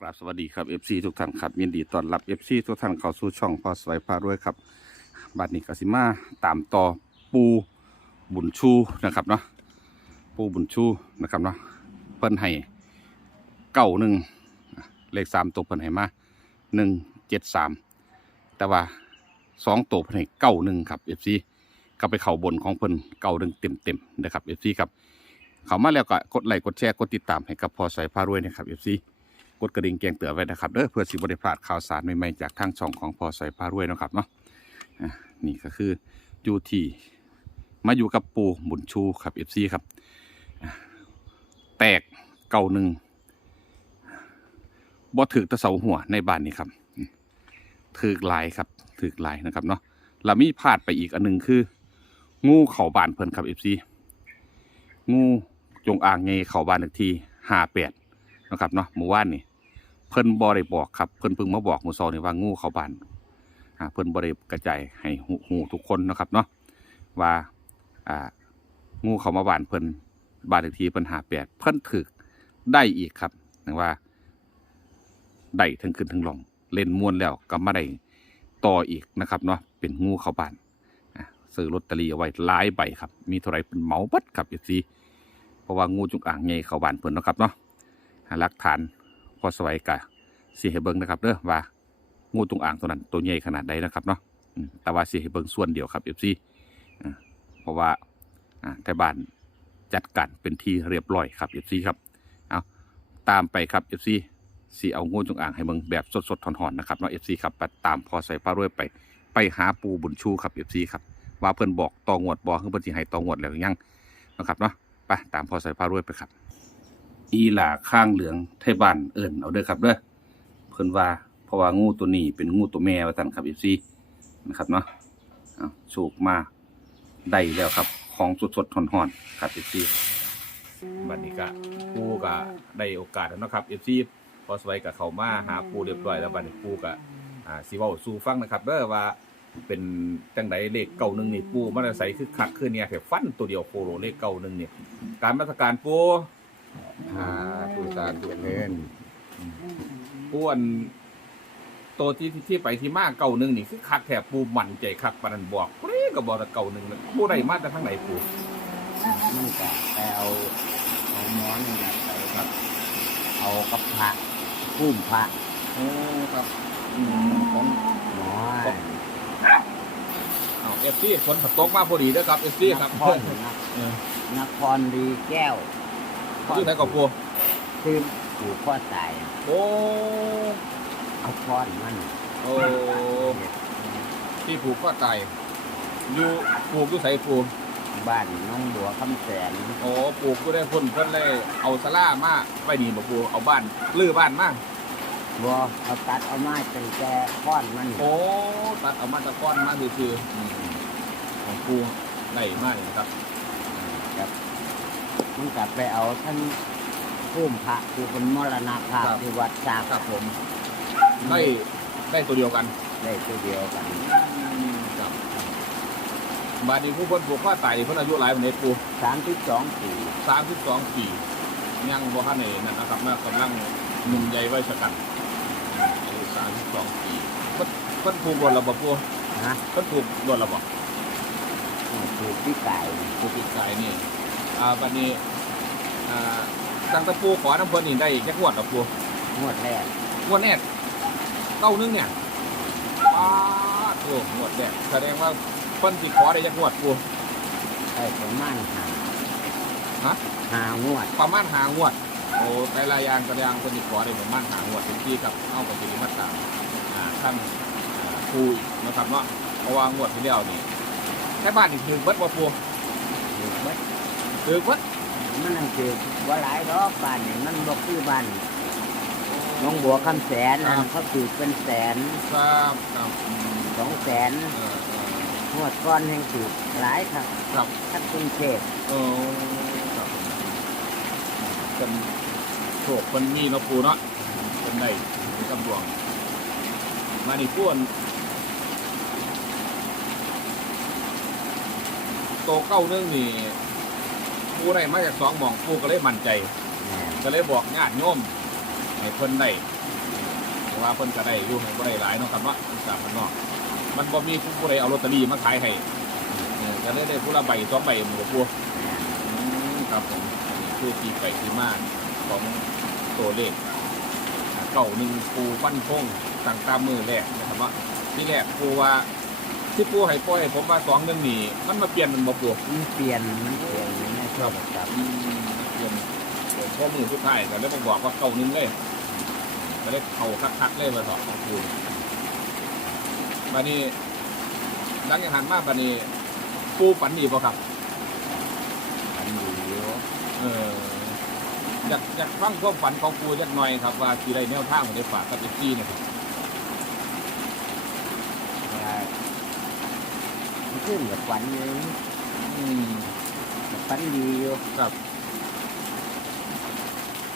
กราบสวัสดีครับ FC ทุกท่านครับยินดีต้อนรับ FC ทุกท่านเข้าสู่ช่องพอสไวยพารวยครับบัดนี้กสิมาตามต่อปูบุญชูนะครับเนาะปูบุญชูนะครับเนาะเพิ่นให้เก้าหนึ่งเลขสามตัวเพิ่นให้มาหนึ่งเจ็ดสามแต่ว่าสองตัวเพิ่นให้เก้าหนึ่งครับ FC ก็ไปเข่าบนของเพิ่นเก้าหนึ่งเต็มเต็มนะครับ FC ครับเข้ามาแล้วก็กดไลค์กดแชร์กดติดตามให้กับพอสายพารวยนะครับ FC กดกระดิ่งแจ้งเตือนไว้นะครับเด้อเพื่อสิบริพลาดข่าวสารใหม่ๆจากทางช่องของพอสายพารวยนะครับเนาะนี่ก็คืออยู่ที่มาอยู่กับปูบุญชูครับ FC ครับ แตกเก่าหนึ่งบ่ถือตะเสาหัวในบ้านนี้ครับถือลายครับถือลายนะครับเนาะแล้วมีพลาดไปอีกอันหนึงคือ งูเข่าบานเพิ่นครับ FC งูจงอางไงเข่าบานอีกทีห้าแปดนะครับเนาะหมู่บ้านนี่เพิ่นบ่ได้บอกครับเพิ่นเพิ่งมาบอกหมูซอนี่ว่างูเข้าบ้านอ่าเพิ่นบ่ได้กระจายให้หูทุกคนนะครับเนาะว่าอ่างูเข้ามาบ้านเพิ่นบ้านอีกทีเพิ่นหาแปดเพิ่นถึกได้อีกครับนะว่าได้ทั้งขึ้นทั้งลงเล่นม่วนแล้วก็มาได้ต่ออีกนะครับเนาะเป็นงูเข้าบ้านซื้อลอตเตอรี่เอาไว้หลายใบครับ มีเท่าไรเป็นเหมาบัดครับอยู่ซีเพราะว่างูจงอ่างไงเข้าบ้านเพิ่นนะครับเนาะหลักฐาน พอสวัยกะสิให้เบิงนะครับเด้อว่างูจงอ่างตัวนั้นตัวใหญ่ขนาดใดนะครับเนาะแต่ว่าสิให้เบิงส่วนเดียวครับเอฟซีเพราะว่าอ่าแต่บ้านจัดการเป็นที่เรียบร้อยครับเอฟซีครับเอาตามไปครับเอฟซีสิเอางูจงอ่างให้เบิงแบบสดๆถอนๆนะครับเนาะเอฟซีครับไปตามพอใส่ป้ารวยไป ไปหาปูบุญชูครับเอฟซีครับว่าเพิ่นบอกตองวดบอกเพิ่นสิให้ตองวดแล้วยังนะครับเนาะไปตามพอใส่ผ้ารวยไปครับ อีหล่าข้างเหลืองไทยบ้านเอิ่นเอาเด้อครับเด้อเพิ่นว่าเพราะว่างูตัวนี้เป็นงูตัวแม่ว่าซั่นครับ FC นะครับเนาะเอาโชคมาได้แล้วครับ ของสดๆร้อนๆครับ FC บัดนี้ก็ปูก็ได้โอกาสแล้วเนาะครับ FC พอสไว้กับเขามาหาปูเรียบร้อยแล้วบัดนี้ปูก็อ่าสิเว้าสู่ฟังนะครับเด้อว่าเป็นจังไดเลขเก่าหนึ่งนี่ปูมันใส่คือคักคือเนี่ยแค่ฟันตัวเดียวโคโลเลขเก่าหนึ่งเนี่ยการมาตรการปู อ่าผู้สารเจริญปูอันตัวที่ที่ที่ไปที่มาเก่าหนึ่งนี่คือคักแถบปูมั่นใจคักปานนันบอกเฮ้ยก็บอกแต่เก่าหนึ่งนะปูได้มาแต่ทางไหนปูมันก็ไปเอาเอาหมอนนี่นะไปครับ เอากับพระพุ่มพระโอ้ครับของหมอเอาเอฟซีฝนตกมาพอดีเด้อครับเอฟซีครับนครนะเออนครดีแก้ว ชื่อไหนกับปูคือผูกข้อตายโอ้เอาค้อนมันโอ้ที่ผูกก็ตายอยู่ปลูกอยู่ใส่ปูบ้านน้องบัวคำแสนโอ้ปลูกก็ได้พ่นเพิ่นเลยเอาสลามาไว้นี่บ่ปลูกเอาบ้านลื้อบ้านมาบัวเอาตัดเอาไม้เป็นแก่ค้อนมันโอ้ตัดเอามาตะก้อนมาซื่อๆอืมของปลูกได้มากเลยครับครับ มันกลับไปเอาท่านพุ่มพระคือเป็นมรณภาพที่วัดสากครับผมได้ได้ตัวเดียวกันได้ตัวเดียวกันครับบาดนี้ผู้เพิ่นปลูกว่าตายนี่เพิ่นอายุหลายปานใดปลูกสามสิบสองปี32ปียังบ่ทันได้นั่นนะครับนะกำลังหนุ่มใหญ่ไว้ชะกันอายุ32ปีเพิ่นเพิ่นปลูกบ่ล่ะบ่ปลูกนะเพิ่นปลูกบ่ล่ะบ่ถูกพี่ไก่ปลูกปีกไก่นี่ อ่าบัดนี้อ่าตั้งแตะปูขอน้ำเพิ่นนี่ได้จักงวดดอกปูงวดแรกงวดแรกเก้าหนึงเนี่ยป้าดโอ้งวดแรกแสดงว่าเพิ่นสิขอได้จักงวดปู ได้ประมาณหาฮะ หางวดประมาณหางวด โอ้แต่ละอย่างแต่ละอย่างเพิ่นสิขอได้ประมาณหางวดถึงที่กับเอาไปสิมาตามอ่าขั้นอ่าปูอีกนะครับเนาะเพราะว่างวดที่แล้วนี่แค่บ้านนี่ถึงเบิดบ่ปูถูกเบิด ถึงเบิดมันนั่นคือว่าหลายรอบบ้านนี่มันบอกคือบ้านน้องบัวคำแสนนั่นเขาถือเป็นแสนครับครับอืมสองแสนเออเอองวดก้อนแห่งถือหลายครับครับ ทัดกรุงเทพเออครับเป็นโชคเป็นมีเนาะปูเนาะเป็นได้เป็นกำดวง มานี่ปูนโตเก้าเรื่องนี่ ปูได้มาจากสองหมองปูก็เลยมั่นใจแม่นก็เลยบอกญาติโยมให้เพิ่นได้ราะว่าเพิ่นก็ได้อยู่ให้บ่ได้หลายเนาะครับว่าสามพันเนาะมันบ่มีผู้ใดเอาลอตเตอรี่มาขายให้เออก็เลยได้ผู้ละใบสองใบหมู่กับพวกอืมครับผมอันนี้คือที่ไปที่มาของตัวเลขอ่าเก่าหนึ่งปูฟันพงสั่งตามมือแรกนะครับว่าที่แรกปูว่าที่ปูให้ปล่อยให้ผมว่าสองเรื่องนี้มันมาเปลี่ยนมันบ่ปูมันเปลี่ยนมันเปลี่ยน ไม่ชอบครับอืมเปลี่ยนเปลี่ยนข้อมือสุดท้ายแต่แล้วผมบอกว่าเก่าหนึ่งเลยก็ได้เข่าคักๆเลยมาสองของปูบัดนี้หลังจากหันมาบัดนี้ปูฝันดีป่ะครับมันอยู่เอออยากอยากฟังความฝันของครูจักหน่อยครับ ว่าสีไรแนวทางของได้ฝากกับเอฟซีเนี่ยครับว่ามันขึ้นกับฝันเลยอืม ฝันดีอยู่ครับ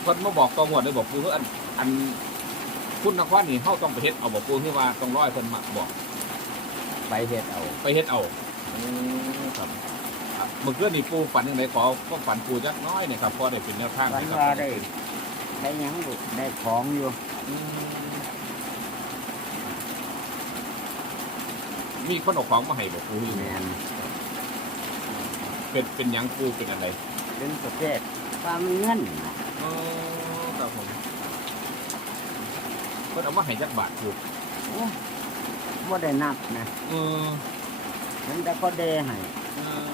เพิ่นมาบอกตองวดเลยบอกครูว่าอันอันคุณนครนี่เฮาต้องไปเฮ็ดเอาบอกครูคือว่าต้องร้อยเพิ่นมาบอกไปเฮ็ดเอาไปเฮ็ดเอาอืมครับอะเมื่อคืนนี่ปูฝันยังไงขอก็ฝันปูจักน้อยเนี่ยครับพอได้เป็นแนวทางฝันให้ครับว่าได้ได้หยังลูกได้ของอยู่อืมมีคนเอาของมาให้บอกครูอยู่ แมน เป็นเป็นหยังปูเป็นอะไรเป็นประเภทความเงินนะอ๋อครับผมเพิ่นเอามาให้จักบาทถูกโอ้ว่าได้นับนะเออมันแต่ก็ได้ให้เออ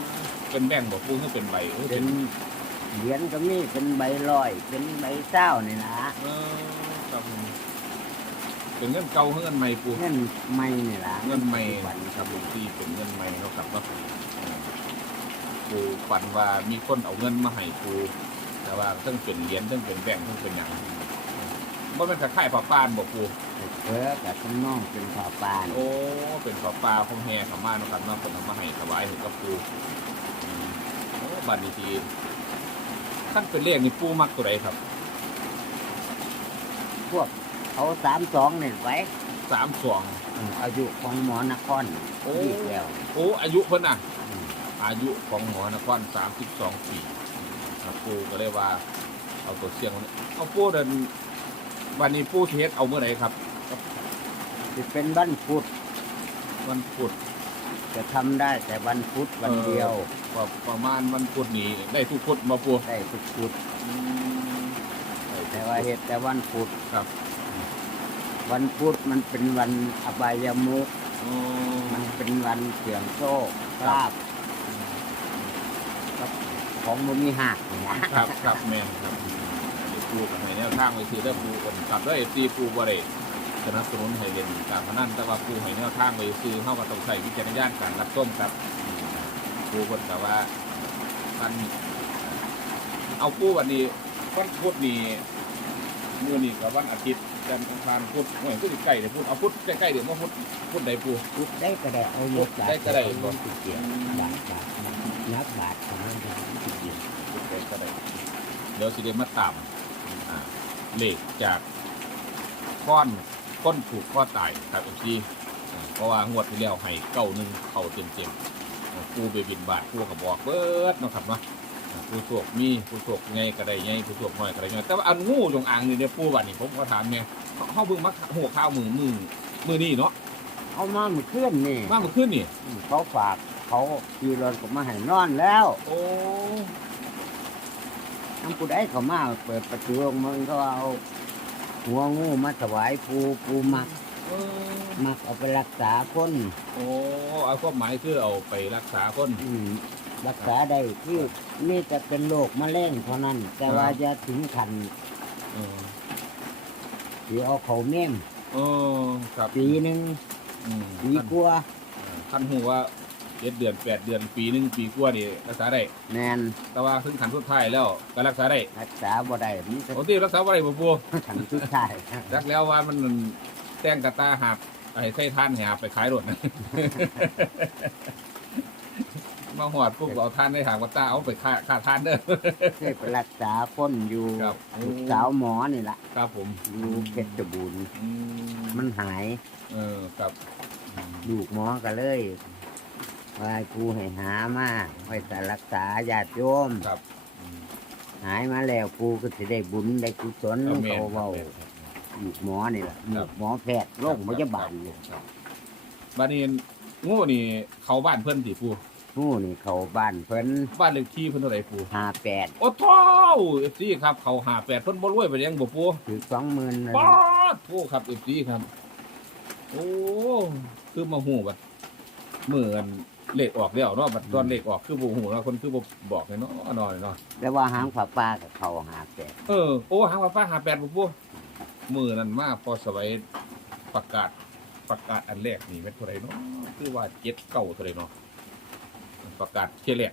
เป็นแบ่งบอกปูให้เป็นใบเออเป็เป็นนเหรียญก็มีเป็นใบลอย เป็นใบเศร้านี่นะเออครับผมเป็นเงินเก่าเงินใหม่ปู เงินไม่นี่ละเงินใหม่ปัจจุครับับนลุงที่เป็นเงินใหม่เนาะครับเนาะเออ ปูฝันว่ามีคนเอาเงินมาให้ปูแต่ว่าเพิ่งเป็นเหรียญเพิ่งเป็นแบ่งค์เพิ่งเป็นหยังบ่เป็นตะไคร่ปลาปานบอกปูเพื่อกับข้างนอกเป็นผ้าปานโอ้เป็นปลาปลาคงแห่ขม่าเนาะครับเนาะคนเอามาให้ถวายให้กับปูอืมโอ้บัตรดีทีท่านเป็นเลขนี่ปูมักตัวไหนครับพวกเขาสามสองเนี่ยไว้สามสอง อายุของหมอนครโอ้ดีแล้วโอ้อายุเพิ่นอะอืม อายุของหมอนครสามสิบสองปีครับปูก็เลยว่า เอาตัวเสียงมาเอาปูเดินวันนี้ปูเทสเอาเมื่อไหร่ครับจะเป็นวันพุธวันพุธจะทำได้แต่วันพุธวันเดียวก็ประมาณวันพุธนี้ได้ทุกพุธมาปูได้ทุกพุธอืมได้ทุกแต่ว่าเหตุแต่วันพุธครับ วันพุธมันเป็นวันอบายมุขอ๋อมันเป็นวันเสี่ยงโชคลาภ ของมันมีหักนะครับครับแม่นครับเดี๋ยวปูกับให้แนวทางไว้ซื้อได้ปูคนกลับด้วยซีปูบ่ได้สนับสนุนให้เล่นการพนันแต่ว่าปูให้แนวทางไว้ซื้อเฮาก็ต้องใช้วิจารณญาณการรับชมครับปูคนก็ว่ามันเอาปูวันนี้วันพุธนี้มื้อนี้กับวันอาทิตย์จันทร์อังคารพุธโอ้ยพุธใกล้เดี๋ยวพุธเอาพุธใกล้ๆเดี๋ยวมาพุธพุธใดปูพุธได้ก็ได้เอาพุธได้ก็ได้บนติเกียบาทบาท นับบาทของมันจะติเกียบพุธใดก็ได้เดี๋ยวสิได้มาตามอ่าเลขจากก้อนก้นผูกข้อตายครับเอฟซีเพราะว่างวดที่แล้วให้เก้าหนึ่งเข้าเต็มเต็มๆปูไปบินบาทปูก็บบอกเบิดเนาะครับเนาะผู้โชคมีผู้โชคไงก็ได้ไงผู้โชคน้อยก็ได้น้อยแต่ว่าอันงูจงอางนี่เดี๋ยปูวันนี้ผมก็ถามเนี่ยเขาเขาเบิ่งมาหัวข้าวมือมือมือนี่เนาะเอามาเมื่อคืนนี่มาเมื่อคืนนี่เขาฝาก เขาขี่รถก็มาให้นอนแล้วโอ้น้ำปูได้เขามาเปิดประตูออกมันก็เอา หัวงูมาถวายปูปูมักเออมักเอาไปรักษาคนโอ้เอาความหมายคือเอาไปรักษาคนอืมรักษาได้คือนี่จะเป็นโรคมะเร็งเท่านั้น แต่ว่าจะถึงขันเออที่เอาเขาเม่มเออครับปีหนึ่งอืมปีกลัวา ท่านหูว่า เจ็ดเดือนแปดเดือนปีหนึ่งปีกว่านี่รักษาได้ แมนแต่ว่าถึงขันสุดท้ายแล้วก็รักษาได้รักษาบ่ได้มันจะปกติรักษาบ่ได้บ่ปัวขันสุดท้ายรักแล้วว่ามันแต่งกระตาหาบไอ้ใส่ท่านหาบไปขายรถนะ มาหอดพวกเอาท่านได้หากระตาเอาไปค่าค่าท่านเด้อ เคยไปรักษาคนอยู่ครับ ลูกสาวหมอนี่แหละครับผมอยู่เพชรบูรณ์อืมมันหายเออครับอืมลูกหมอก็เลย ว่าให้กูให้หามาไว้แต่รักษาญาติโยมครับอืมหายมาแล้วกูก็จะได้บุญได้กุศลเอาแม่นเขาครับเว้าแม่นครับลูกหมอนี่แหละคลูรับกหมอแพทย์โรงพยาบาลนี่ครับบ้านนี้งูนี่เขาบ้านเพิ่นติปูผู้นี่เขาบ้านเพิ่นบ้านเลขที่เพิ่นเท่าไหร่ปูห้าแปดโอ้ท้าวเอฟซีครับเขาหาแปดเพิ่นบ่รวยไปยังบ่ปูถือสองหมื่นเลยป๊าดปูครับเอฟซีครับ โอ้คือมาหูบัดมือกัน เลขออกแล้วเนาะบัดตอนเลขออกคือบ่หูเนาะคนคือบ่บอกเลยเนาะนอนเนาะแต่ว่าหางผ้าป้ากับเขาห้าแปดเออโอ้หางว่าป้าหาแปดบ่ปูมือนั้นมาพอสวัยประกาศประกาศอันแรกนี่เป็นเท่าไหร่เนาะคือว่าเจ็ดเก้าเท่าไหร่เนาะประกาศเที่ยแรก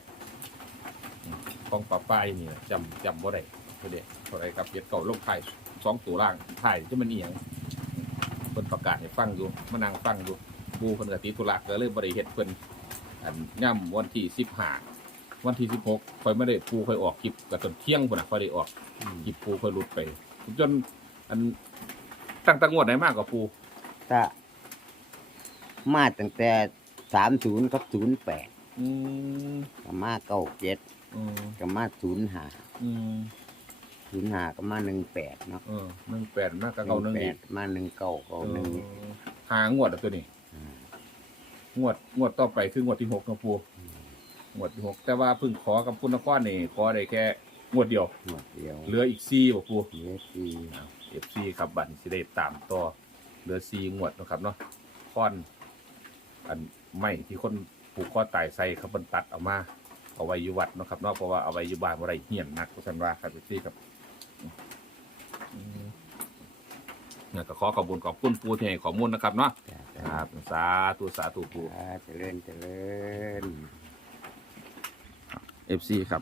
อืมของป้าป้ายนี่นะจำจำบ่ได้เท่าไหร่เท่าไหร่ครับเจ็ดเก้าลงท้ายสองตัวล่างท้ายจะมันเอียงเพิ่นประกาศให้ฟังอยู่มานั่งฟังอยู่ปูเพิ่นก็ติดธุระก็เลยบ่ได้เฮ็ดเพิ่น อันย่ำวันที่15วันที่16ค่อยไม่ได้ปูค่อยออกคลิปก็จนเที่ยงพุ่นน่ะค่อยได้ออกหยิบปูค่อยหลุดไป จนอันตั้งแตังวดไหนมากกว่าปูถ้ามาตั้งแต่สามศูนย์กับศูนย์แปดอืมก็มาเก้าเจ็ดอืมก็มาศูนย์ห้าอืมศูนย์ห้าก็มาหนึ่งแปดเนาะเออหนึ่งแปดมากกับเก่าหนึ่งแปอีดกมาหนึ่งเก้าเก้าหนึ่งเออหางวดอะตัวนี้ งวดงวดต่อไปคืองวดที่หกนะปูงวดที่หกแต่ว่าเพึ่งขอกับคุณนครนี่ขอได้แค่งวดเดียว หมดเดียวเหลืออีกสี่บ่ปูเหลือสี่เอฟซีครับบัตรสิได้ตามต่อเหลือสี่งวดเนาะครับเนาะค้อนอันไม่ที่คนผูกข้อตายใส่ครับมันตัดเอามาเอาไว้อยู่วัดเนาะครับเนาะเพราะว่าเอาไว้อยู่บ้านอะไรเหียนนักเพราะฉะนั้นว่าครับเอฟซีครับอืมเนี่ยก็ขอขอบคุณขอบคุณปูที่ให้ข้อมูลนะครับเนาะ จ้ะ ครับสาธุสาธุปูจ้ะเจริญเจริญเอฟซีครับ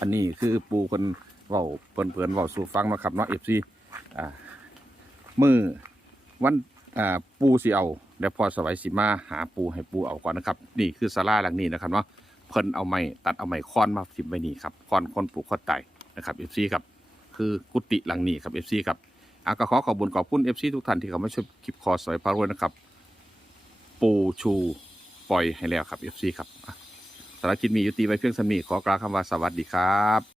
อันนี้คือปูคนเว้าเพิ่นเพิ่นเว้าสู่ฟังเนาะครับเนาะเอฟซีอ่ามือวันอ่าปูสิเอาแล้วพอสวัยสิมาหาปูให้ปูเอาก่อนนะครับ นี่คือศาลาหลังนี้นะครับเนาะเพิ่นเอาไม้ตัดเอาไม้ค้อนมาทิ่มไว้นี่ครับค้อนคนปลูกข้อไตนะครับเอฟซีครับคือกุฏิหลังนี้ครับเอฟซีครับอาก็ขอขอบคุญขอบคุณเอฟซีทุกท่านที่เขามาช่วยคลิปคอสอยพารวยนะครับ ปูชูปล่อยให้แล้วครับเอฟซีครับสารบคลิดมียุติไว้เพียงสมีขอกล่าวคำว่าสวัสดีครับ